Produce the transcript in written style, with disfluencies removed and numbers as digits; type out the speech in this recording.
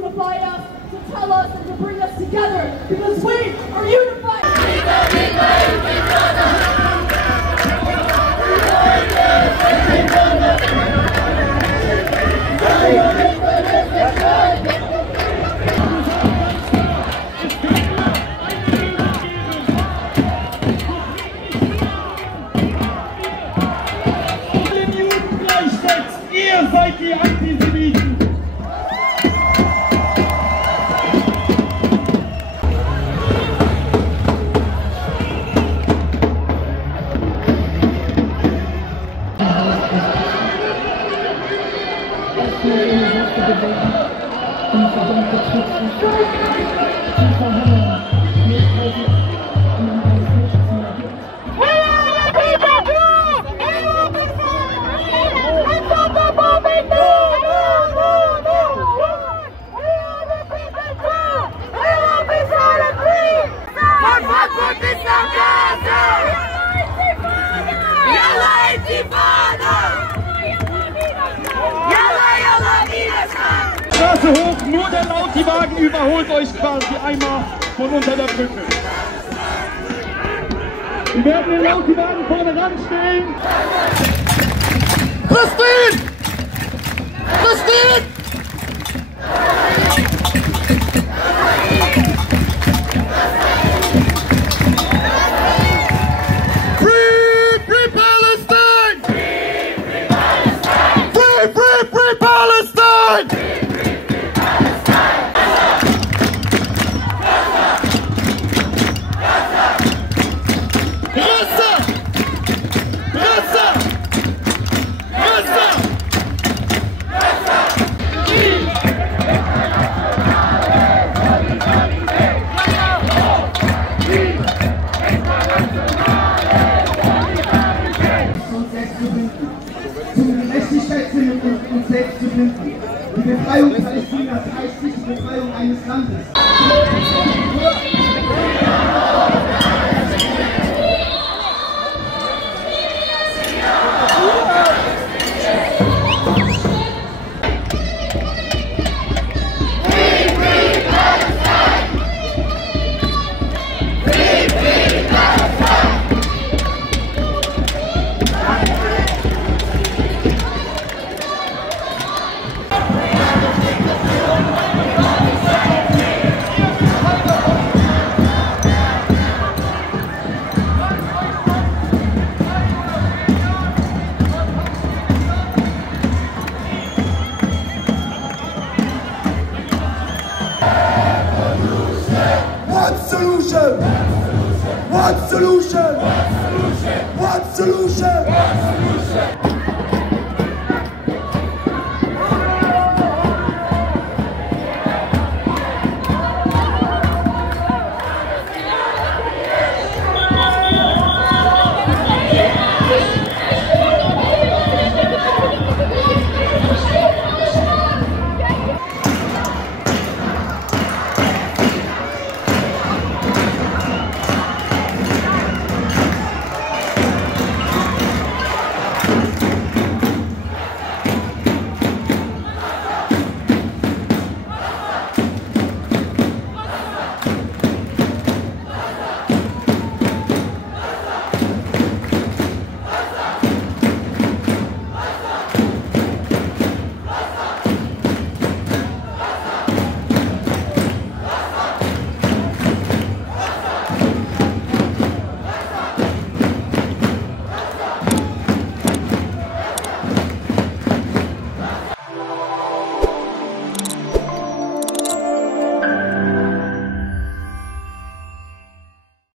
unify us, to tell us and to bring us together, because we are unified. Ihr seid die Antisemiten! Straße hoch, nur der Lautiwagen überholt euch quasi einmal von unter der Brücke. Wir werden den Lautiwagen vorne ranstellen. Christine! Christine! Free Palestine! Free Palestine! Free Palestine! Und selbst zu finden. Die Befreiung Palästinas heißt nicht die Befreiung eines Landes. What solution? What solution? What solution?